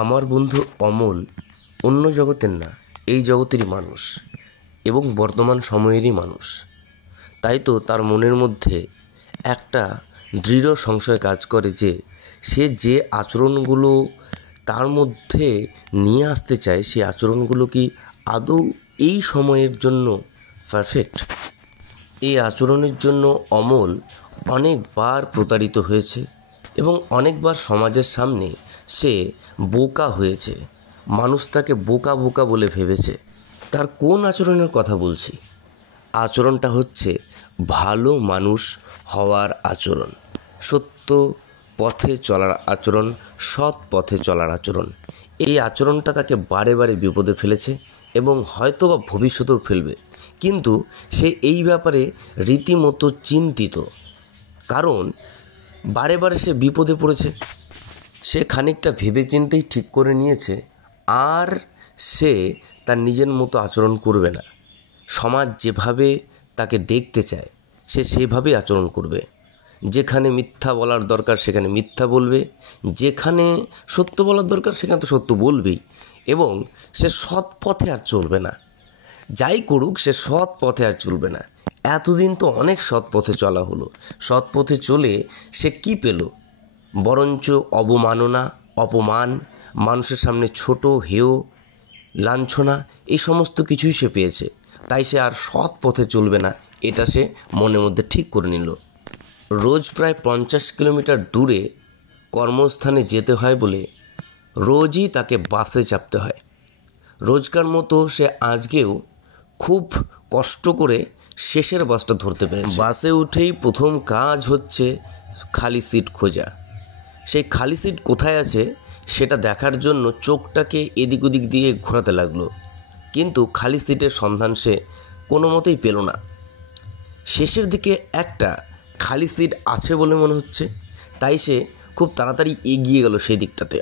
আমার বন্ধু অমল অন্য জগতের না, এই জগতেরই মানুষ এবং বর্তমান সময়েরই মানুষ। তাই তো তার মনের মধ্যে একটা দৃঢ় সংশয় কাজ করে যে সে যে আচরণগুলো তার মধ্যে নিয়ে আসতে চায়, সেই আচরণগুলো কি আদৌ এই সময়ের জন্য পারফেক্ট। এই আচরণের জন্য অমল অনেকবার প্রতারিত হয়েছে এবং অনেকবার সমাজের সামনে সে বোকা হয়েছে। মানুষ তাকে বোকা বোকা বলে ভেবেছে। তার কোন আচরণের কথা বলছি? আচরণটা হচ্ছে ভালো মানুষ হওয়ার আচরণ, সত্য পথে চলার আচরণ, সৎ পথে চলার আচরণ। এই আচরণটা তাকে বারে বারে বিপদে ফেলেছে এবং হয়তো বা ভবিষ্যতেও ফেলবে। কিন্তু সে এই ব্যাপারে রীতিমতো চিন্তিত, কারণ বারে বারে সে বিপদে পড়েছে। সে খানিকটা ভেবেচিন্তেই ঠিক করে নিয়েছে আর সে তার নিজের মতো আচরণ করবে না। সমাজ যেভাবে তাকে দেখতে চায় সে সেভাবেই আচরণ করবে। যেখানে মিথ্যা বলার দরকার সেখানে মিথ্যা বলবে, যেখানে সত্য বলার দরকার সেখানে তো সত্য বলবেই। এবং সে সৎ পথে আর চলবে না। যাই করুক সে সৎ পথে আর চলবে না। এতদিন তো অনেক সৎ পথে চলা হলো। সৎ পথে চলে সে কি পেল? বরঞ্চ অবমাননা, অপমান, মানুষের সামনে ছোট, হেয়, লাঞ্ছনা, এই সমস্ত কিছুই সে পেয়েছে। তাই সে আর সৎ পথে চলবে না, এটা সে মনের মধ্যে ঠিক করে নিল। রোজ প্রায় 50 কিলোমিটার দূরে কর্মস্থানে যেতে হয় বলে রোজই তাকে বাসে চাপতে হয়। রোজকার মতো সে আজকেও খুব কষ্ট করে শেষের বাসটা ধরতে পেরেছে। বাসে উঠেই প্রথম কাজ হচ্ছে খালি সিট খোঁজা। সেই খালি সিট কোথায় আছে সেটা দেখার জন্য চোখটাকে এদিক ওদিক দিয়ে ঘোরাতে লাগলো, কিন্তু খালি সিটের সন্ধান সে কোনো মতেই পেল না। শেষের দিকে একটা খালি সিট আছে বলে মনে হচ্ছে, তাই সে খুব তাড়াতাড়ি এগিয়ে গেল সেই দিকটাতে।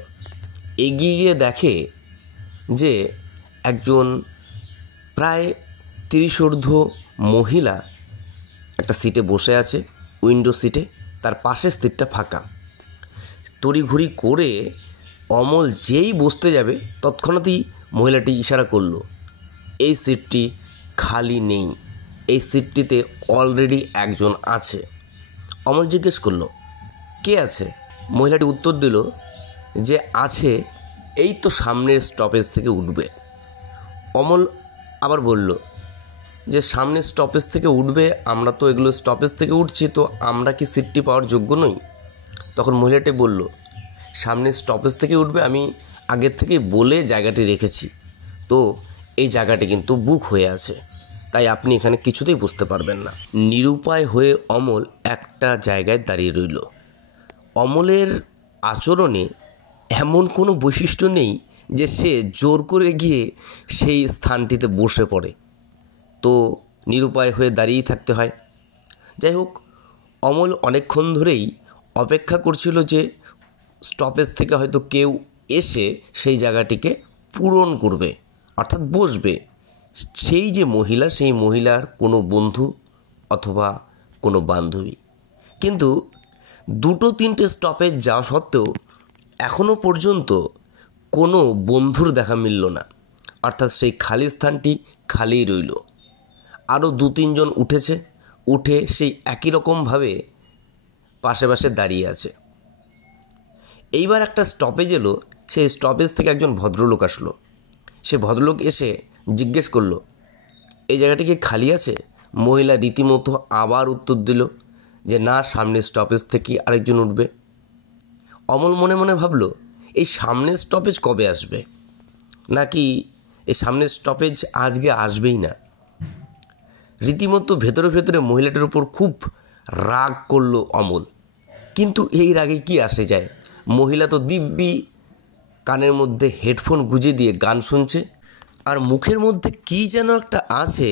এগিয়ে গিয়ে দেখে যে একজন প্রায় 30 ঊর্ধ্ব মহিলা একটা সিটে বসে আছে, উইন্ডো সিটে। তার পাশের সিটটা ফাঁকা। তড়িঘড়ি করে অমল যেই বসতে যাবে তৎক্ষণাৎই মহিলাটি ইশারা করলো, এই সিটটি খালি নেই, এই সিটটিতে অলরেডি একজন আছে। অমল জিজ্ঞেস করলো, কে আছে? মহিলাটি উত্তর দিল যে আছে, এই তো সামনের স্টপেজ থেকে উঠবে। অমল আবার বলল যে সামনের স্টপেজ থেকে উঠবে, আমরা তো এগুলো স্টপেজ থেকে উঠছি, তো আমরা কি সিটটি পাওয়ার যোগ্য নই? তখন মহিলাটি বলল, সামনের স্টপেজ থেকে উঠবে, আমি আগের থেকেই বলে জায়গাটি রেখেছি, তো এই জায়গাটি কিন্তু বুক হয়ে আছে, তাই আপনি এখানে কিছুতেই বুঝতে পারবেন না। নিরুপায় হয়ে অমল একটা জায়গায় দাঁড়িয়ে রইল। অমলের আচরণে এমন কোনো বৈশিষ্ট্য নেই যে সে জোর করে গিয়ে সেই স্থানটিতে বসে পড়ে, তো নিরুপায় হয়ে দাঁড়িয়েই থাকতে হয়। যাই হোক, অমল অনেকক্ষণ ধরেই অপেক্ষা করছিল যে স্টপেজ থেকে হয়তো কেউ এসে সেই জায়গাটিকে পূরণ করবে, অর্থাৎ বসবে। সেই যে মহিলা, সেই মহিলার কোনো বন্ধু অথবা কোনো বান্ধবী। কিন্তু 2-3টে স্টপেজ যাওয়া সত্ত্বেও এখনও পর্যন্ত কোনো বন্ধুর দেখা মিলল না, অর্থাৎ সেই খালি স্থানটি খালিই রইল। আরও 2-3 জন উঠেছে, উঠে সেই একই রকমভাবে পাশে পাশে দাঁড়িয়ে আছে। এইবার একটা স্টপেজ এলো, সেই স্টপেজ থেকে একজন ভদ্রলোক আসলো। সে ভদ্রলোক এসে জিজ্ঞেস করলো, এই জায়গাটি কি খালি আছে? মহিলা রীতিমতো আবার উত্তর দিল যে না, সামনের স্টপেজ থেকে আরেকজন উঠবে। অমল মনে মনে ভাবলো, এই সামনের স্টপেজ কবে আসবে, নাকি এই সামনের স্টপেজ আজকে আসবেই না। রীতিমতো ভেতরে ভেতরে মহিলাটার উপর খুব রাগ করলো অমল। কিন্তু এই রাগে কি আসে যায়? মহিলা তো দিব্যি কানের মধ্যে হেডফোন গুঁজে দিয়ে গান শুনছে, আর মুখের মধ্যে কি যেন একটা আছে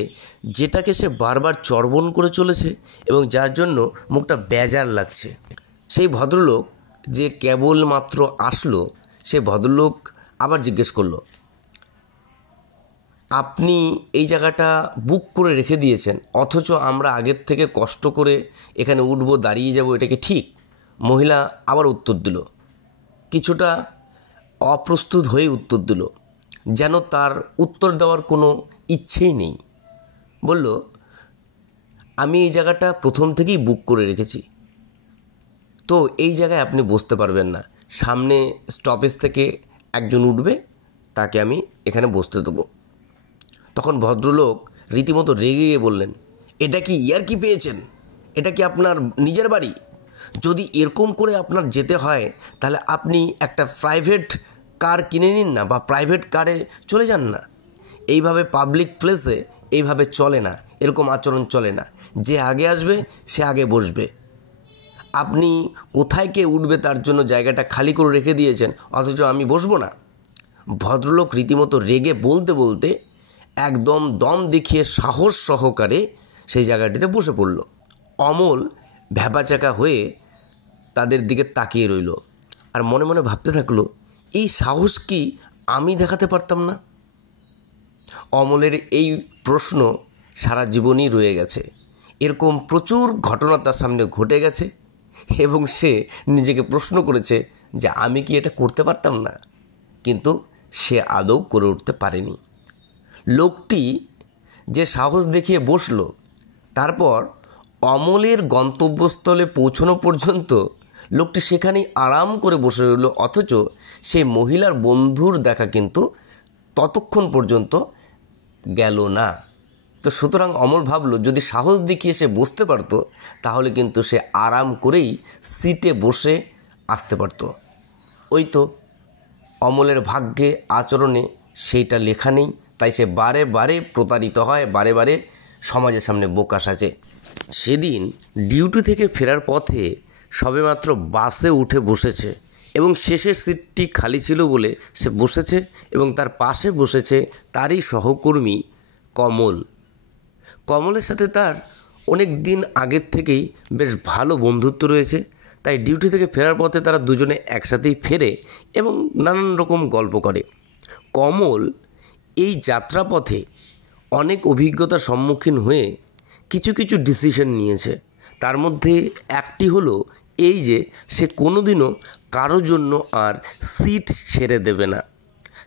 যেটাকে সে বারবার চর্বণ করে চলেছে এবং যার জন্য মুখটা বেজার লাগছে। সেই ভদ্রলোক যে কেবলমাত্র আসলো, সে ভদ্রলোক আবার জিজ্ঞেস করলো, আপনি এই জায়গাটা বুক করে রেখে দিয়েছেন, অথচ আমরা আগের থেকে কষ্ট করে এখানে উঠবো, দাঁড়িয়ে যাব, এটা কি ঠিক? মহিলা আবার উত্তর দিল, কিছুটা অপ্রস্তুত হয়ে উত্তর দিল, যেন তার উত্তর দেওয়ার কোনো ইচ্ছেই নেই। বলল, আমি এই জায়গাটা প্রথম থেকেই বুক করে রেখেছি, তো এই জায়গায় আপনি বসতে পারবেন না। সামনে স্টপেজ থেকে একজন উঠবে, তাকে আমি এখানে বসতে দেবো। তখন ভদ্রলোক রীতিমতো রেগে গিয়ে বললেন, এটা কি ইয়ার্কি পেয়েছেন? এটা কি আপনার নিজের বাড়ি? যদি এরকম করে আপনার যেতে হয় তাহলে আপনি একটা প্রাইভেট কার কিনে নিন না, বা প্রাইভেট কারে চলে যান না। এইভাবে পাবলিক প্লেসে এইভাবে চলে না, এরকম আচরণ চলে না। যে আগে আসবে সে আগে বসবে। আপনি কোথায় কে উঠবে তার জন্য জায়গাটা খালি করে রেখে দিয়েছেন, অথচ আমি বসবো না। ভদ্রলোক রীতিমতো রেগে বলতে বলতে একদম দম দেখিয়ে সাহস সহকারে সেই জায়গাটিতে বসে পড়ল। অমল ভ্যাবাচাকা হয়ে তাদের দিকে তাকিয়ে রইল, আর মনে মনে ভাবতে থাকলো, এই সাহস কি আমি দেখাতে পারতাম না? অমলের এই প্রশ্ন সারা জীবনই রয়ে গেছে। এরকম প্রচুর ঘটনা তার সামনে ঘটে গেছে এবং সে নিজেকে প্রশ্ন করেছে যে আমি কি এটা করতে পারতাম না, কিন্তু সে আদৌ করে উঠতে পারেনি। লোকটি যে সাহস দেখিয়ে বসলো, তারপর অমলের গন্তব্যস্থলে পৌঁছানো পর্যন্ত লোকটি সেখানেই আরাম করে বসে রইল, অথচ সেই মহিলার বন্ধুর দেখা কিন্তু ততক্ষণ পর্যন্ত গেল না। তো সুতরাং অমল ভাবলো, যদি সাহস দেখিয়ে সে বসতে পারতো তাহলে কিন্তু সে আরাম করেই সিটে বসে আসতে পারতো। ওই তো অমলের ভাগ্যে আচরণে সেইটা লেখা নেই, তাই সে বারে বারে প্রতারিত হয়, বারে বারে সমাজের সামনে বোকা সাজে। সেদিন ডিউটি থেকে ফেরার পথে সবেমাত্র বাসে উঠে বসেছে এবং শেষের সিটটি খালি ছিল বলে সে বসেছে, এবং তার পাশে বসেছে তারই সহকর্মী কমল। কমলের সাথে তার অনেক দিন আগের থেকেই বেশ ভালো বন্ধুত্ব রয়েছে, তাই ডিউটি থেকে ফেরার পথে তারা দুজনে একসাথেই ফেরে এবং নানান রকম গল্প করে। কমল এই যাত্রাপথে অনেক অভিজ্ঞতার সম্মুখীন হয়ে কিছু কিছু ডিসিশন নিয়েছে। তার মধ্যে একটি হলো এই যে সে কোনোদিনও কারোর জন্য আর সিট ছেড়ে দেবে না।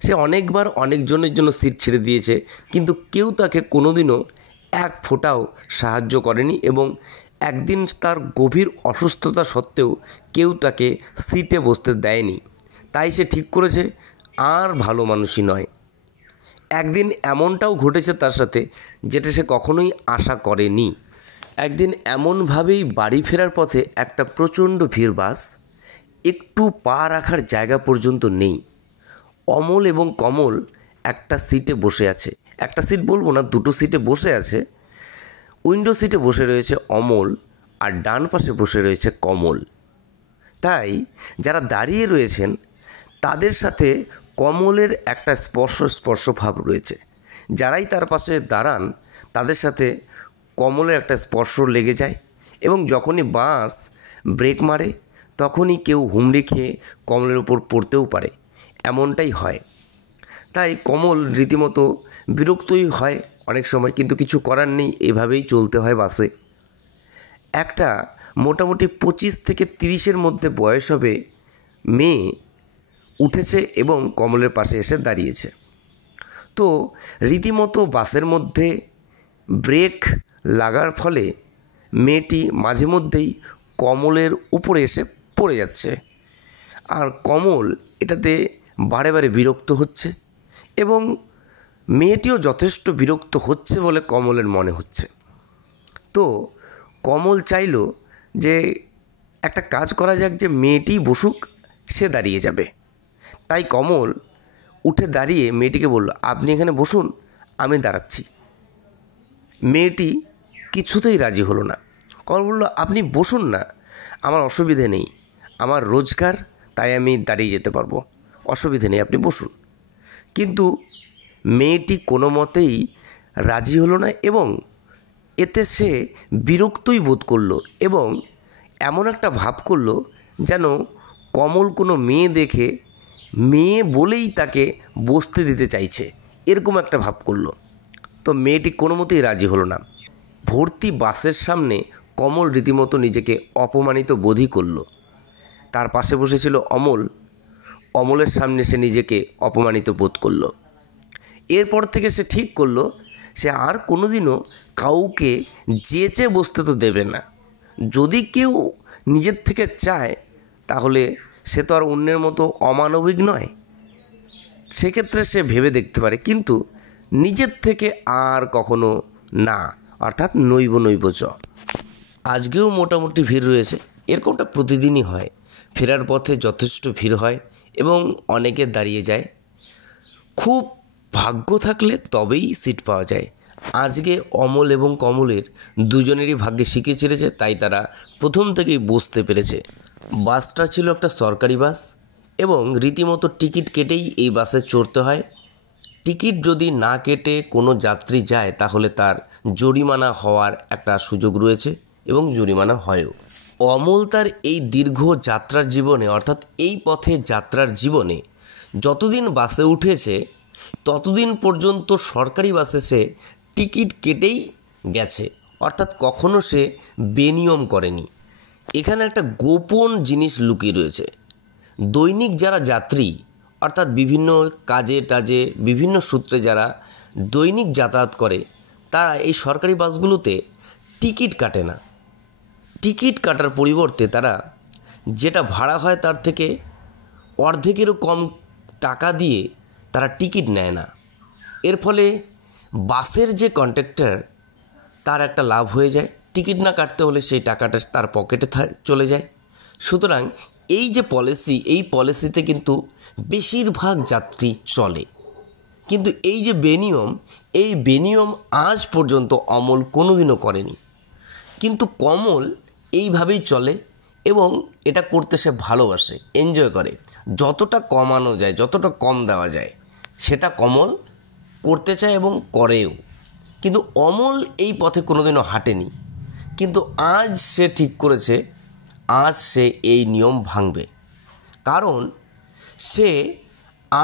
সে অনেকবার অনেকজনের জন্য সিট ছেড়ে দিয়েছে, কিন্তু কেউ তাকে কোনোদিনও এক ফোঁটাও সাহায্য করেনি, এবং একদিন তার গভীর অসুস্থতা সত্ত্বেও কেউ তাকে সিটে বসতে দেয়নি। তাই সে ঠিক করেছে আর ভালো মানুষই নয়। একদিন এমনটাও ঘটেছে তার সাথে যেটা সে কখনোই আশা করেনি। একদিন এমনভাবেই বাড়ি ফেরার পথে একটা প্রচণ্ড ভিড় বাস, একটু পা রাখার জায়গা পর্যন্ত নেই। অমল এবং কমল একটা সিটে বসে আছে, একটা সিট বলবো না, দুটো সিটে বসে আছে। উইন্ডো সিটে বসে রয়েছে অমল, আর ডান পাশে বসে রয়েছে কমল। তাই যারা দাঁড়িয়ে রয়েছেন তাদের সাথে কমলের একটা স্পর্শ ভাব রয়েছে। যারাই তার পাশে দাঁড়ান তাদের সাথে কমলের একটা স্পর্শ লেগে যায়, এবং যখনই বাস ব্রেক মারে তখনই কেউ হুমড়ি খেয়ে কমলের উপর পড়তেও পারে, এমনটাই হয়। তাই কমল রীতিমতো বিরক্তই হয় অনেক সময়, কিন্তু কিছু করার নেই, এভাবেই চলতে হয় বাসে। একটা মোটামুটি 25 থেকে 30-এর মধ্যে বয়স হবে মেয়ে উঠেছে এবং কমলের পাশে এসে দাঁড়িয়েছে। তো রীতিমতো বাসের মধ্যে ব্রেক লাগার ফলে মেয়েটি মাঝে মধ্যেই কমলের উপরে এসে পড়ে যাচ্ছে, আর কমল এটাতে বারে বারে বিরক্ত হচ্ছে, এবং মেয়েটিও যথেষ্ট বিরক্ত হচ্ছে বলে কমলের মনে হচ্ছে। তো কমল চাইল যে একটা কাজ করা যাক, যে মেয়েটি বসুক, সে দাঁড়িয়ে যাবে। তাই কমল উঠে দাঁড়িয়ে মেয়েটিকে বলল, আপনি এখানে বসুন, আমি দাঁড়াচ্ছি। মেয়েটি কিছুতেই রাজি হলো না। কমল বলল, আপনি বসুন না, আমার অসুবিধে নেই, আমার রোজগার, তাই আমি দাঁড়িয়ে যেতে পারবো, অসুবিধে নেই, আপনি বসুন। কিন্তু মেয়েটি কোনো মতেই রাজি হলো না, এবং এতে সে বিরক্তই বোধ করলো, এবং এমন একটা ভাব করলো যেন কমল কোনো মেয়ে দেখে মেয়ে বলেই তাকে বসতে দিতে চাইছে, এরকম একটা ভাব করলো। তো মেয়েটি কোনো মতেই রাজি হলো না। ভর্তি বাসের সামনে কমল রীতিমতো নিজেকে অপমানিত বোধই করল। তার পাশে বসেছিল অমল। অমলের সামনে সে নিজেকে অপমানিত বোধ করলো। এরপর থেকে সে ঠিক করলো সে আর কোনোদিনও কাউকে যেচে বসতে তো দেবে না। যদি কেউ নিজের থেকে চায় তাহলে সে তো আর অন্যের মতো অমানবিক নয়, সেক্ষেত্রে সে ভেবে দেখতে পারে, কিন্তু নিজের থেকে আর কখনো না, অর্থাৎ নৈব নৈব চ। আজকেও মোটামুটি ভিড় রয়েছে, এরকমটা প্রতিদিনই হয়। ফেরার পথে যথেষ্ট ভিড় হয় এবং অনেকে দাঁড়িয়ে যায়। খুব ভাগ্য থাকলে তবেই সিট পাওয়া যায়। আজকে অমল এবং কমলের দুজনেরই ভাগ্যে শিখে ছেড়েছে, তাই তারা প্রথম থেকেই বসতে পেরেছে। বাসটা ছিল একটা সরকারি বাস এবং রীতিমতো টিকিট কেটেই এই বাসে চড়তে হয়। টিকিট যদি না কেটে কোনো যাত্রী যায় তাহলে তার জরিমানা হওয়ার একটা সুযোগ রয়েছে এবং জরিমানা হয়ও। অমল তার এই দীর্ঘ যাত্রার জীবনে, অর্থাৎ এই পথে যাত্রার জীবনে যতদিন বাসে উঠেছে ততদিন পর্যন্ত সরকারি বাসে সে টিকিট কেটেই গেছে, অর্থাৎ কখনো সে বেনিয়ম করেনি। এখানে একটা গোপন জিনিস লুকিয়ে রয়েছে। দৈনিক যারা যাত্রী, অর্থাৎ বিভিন্ন কাজে টাজে বিভিন্ন সূত্রে যারা দৈনিক যাতায়াত করে, তারা এই সরকারি বাসগুলোতে টিকিট কাটে না। টিকিট কাটার পরিবর্তে তারা যেটা ভাড়া হয় তার থেকে অর্ধেকেরও কম টাকা দিয়ে তারা টিকিট নেয় না। এর ফলে বাসের যে কন্ডাক্টর তার একটা লাভ হয়ে যায়, টিকিট না কাটতে হলে সেই টাকাটা তার পকেটে চলে যায়। সুতরাং এই যে পলিসি, এই পলিসিতে কিন্তু বেশিরভাগ যাত্রী চলে। কিন্তু এই যে বেনিয়ম, এই বেনিয়ম আজ পর্যন্ত অমল কোনোদিনও করেনি। কিন্তু কমল এইভাবেই চলে এবং এটা করতে সে ভালোবাসে, এনজয় করে। যতটা কমানো যায়, যতটা কম দেওয়া যায় সেটা কমল করতে চায় এবং করেও। কিন্তু অমল এই পথে কোনোদিনও হাঁটেনি, কিন্তু আজ সে ঠিক করেছে আজ সে এই নিয়ম ভাঙবে। কারণ সে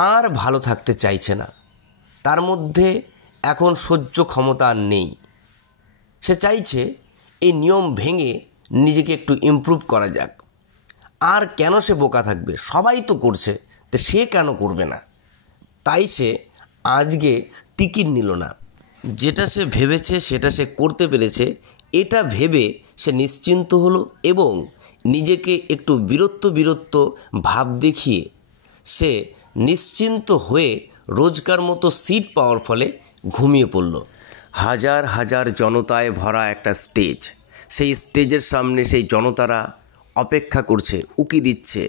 আর ভালো থাকতে চাইছে না, তার মধ্যে এখন সহ্য ক্ষমতা আর নেই। সে চাইছে এই নিয়ম ভেঙে নিজেকে একটু ইমপ্রুভ করা যাক। আর কেন সে বোকা থাকবে, সবাই তো করছে, তো সে কেন করবে না? তাই সে আজকে টিকিট নিল না। যেটা সে ভেবেছে সেটা সে করতে পেরেছে, এটা ভেবে সে নিশ্চিন্ত হলো এবং নিজেকে একটু বীরত্ব ভাব দেখিয়ে সে নিশ্চিন্ত হয়ে রোজকার মতো সিট পাওয়ার ফলে ঘুমিয়ে পড়ল। হাজার হাজার জনতায় ভরা একটা স্টেজ, সেই স্টেজের সামনে সেই জনতারা অপেক্ষা করছে, উকি দিচ্ছে।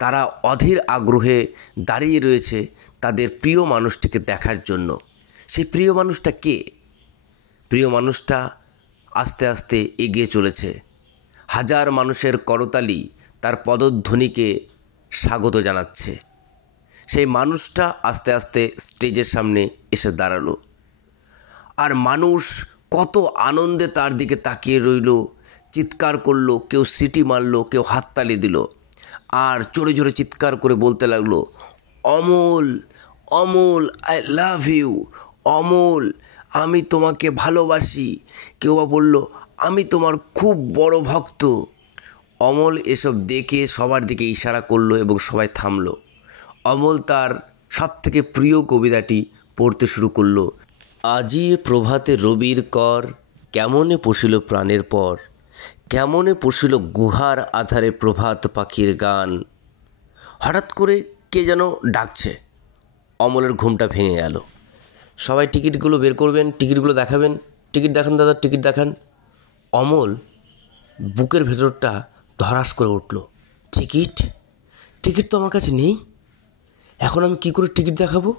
তারা অধীর আগ্রহে দাঁড়িয়ে রয়েছে তাদের প্রিয় মানুষটিকে দেখার জন্য। সেই প্রিয় মানুষটা কে? প্রিয় মানুষটা আস্তে আস্তে এগিয়ে চলেছে। হাজার মানুষের করতালি তার পদধ্বনিকে স্বাগত জানাচ্ছে। সেই মানুষটা আস্তে আস্তে স্টেজের সামনে এসে দাঁড়ালো। আর মানুষ কত আনন্দে তার দিকে তাকিয়ে রইল, চিৎকার করলো, কেউ সিটি মারলো, কেউ হাততালি দিল, আর জোরে জোরে চিৎকার করে বলতে লাগলো, Amal, Amal, I love you, Amal, আমি তোমাকে ভালোবাসি। কেউ বা বলল, আমি তোমার খুব বড় ভক্ত। অমল এসব দেখে সবার দিকে ইশারা করলো এবং সবাই থামলো। অমল তার সবথেকে প্রিয় কবিতাটি পড়তে শুরু করলো। আজি প্রভাতে রবির কর, কেমনে পশিল প্রাণের পর, কেমনে পশিল গুহার আধারে প্রভাত পাখির গান। হঠাৎ করে কে যেন ডাকছে। অমলের ঘুমটা ভেঙে গেল। সবাই টিকিটগুলো বের করবেন, টিকিটগুলো দেখাবেন, টিকিট দেখান দাদা, টিকিট দেখান। অমল বুকের ভেতরটা ধরাস করে উঠল। টিকিট টিকিট তো আমার কাছে নেই, এখন আমি কি করে টিকিট দেখাবো?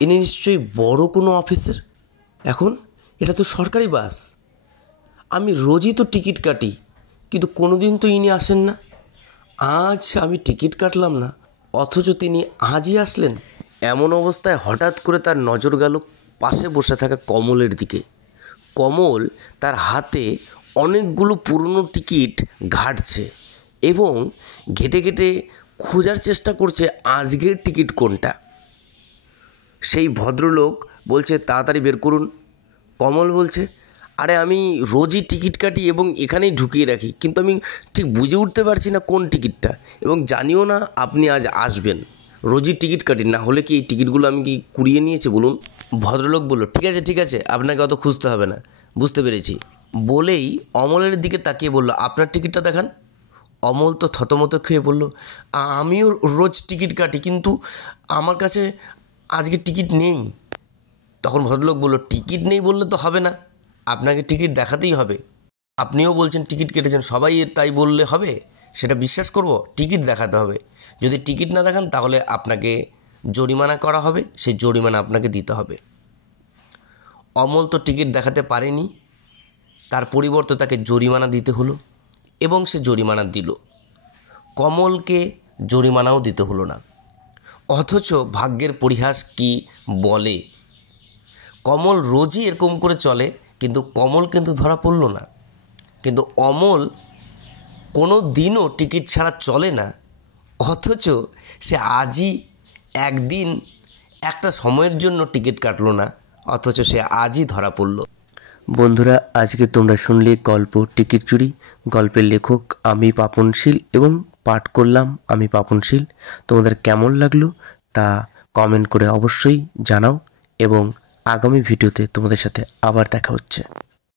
ইনি নিশ্চয়ই বড় কোনো অফিসের। এখন এটা তো সরকারি বাস, আমি রোজই তো টিকিট কাটি, কিন্তু কোনো দিন তো ইনি আসেন না। আজ আমি টিকিট কাটলাম না, অথচ তিনি আজই আসলেন। এমন অবস্থায় হঠাৎ করে তার নজর গেল পাশে বসে থাকা কমলের দিকে। কমল তার হাতে অনেকগুলো পুরনো টিকিট ঘাঁটছে এবং ঘেটে ঘেটে খোঁজার চেষ্টা করছে আজকের টিকিট কোনটা। সেই ভদ্রলোক বলছে, তাড়াতাড়ি বের করুন। কমল বলছে, আরে আমি রোজই টিকিট কাটি এবং এখানেই ঢুকিয়ে রাখি, কিন্তু আমি ঠিক বুঝে উঠতে পারছি না কোন টিকিটটা, এবং জানিও না আপনি আজ আসবেন। রোজই টিকিট কাটি, না হলে কি এই টিকিটগুলো আমি কি কুড়িয়ে নিয়েছি বলুন? ভদ্রলোক বলল, ঠিক আছে, আপনাকে অত খুঁজতে হবে না, বুঝতে পেরেছি। বলেই অমলের দিকে তাকিয়ে বলল, আপনার টিকিটটা দেখান। অমল তো থতমত খেয়ে বলল, আমিও রোজ টিকিট কাটি, কিন্তু আমার কাছে আজকে টিকিট নেই। তখন ভদ্রলোক বলল, টিকিট নেই বললে তো হবে না, আপনাকে টিকিট দেখাতেই হবে। আপনিও বলছেন টিকিট কেটেছেন, সবাই তাই বললে হবে? সেটা বিশ্বাস করব? টিকিট দেখাতে হবে। যদি টিকিট না দেখান তাহলে আপনাকে জরিমানা করা হবে, সেই জরিমানা আপনাকে দিতে হবে। অমল তো টিকিট দেখাতে পারেনি, তার পরিবর্তে তাকে জরিমানা দিতে হলো এবং সে জরিমানা দিল। কমলকে জরিমানাও দিতে হলো না। অথচ ভাগ্যের পরিহাস কি বলে, কমল রোজই এরকম করে চলে, কিন্তু কমল কিন্তু ধরা পড়ল না। কিন্তু অমল কোনো দিনও টিকিট ছাড়া চলে না, অথচ সে আজই একদিন একটা সময়ের জন্য টিকিট কাটলো না, অথচ সে আজই ধরা পড়ল। বন্ধুরা, আজকে তোমরা শুনলে গল্প টিকিট চুরি। গল্পের লেখক আমি পাপনশীল এবং পাঠ করলাম আমি পাপনশীল। তোমাদের কেমন লাগলো তা কমেন্ট করে অবশ্যই জানাও এবং আগামী ভিডিওতে তোমাদের সাথে আবার দেখা হচ্ছে।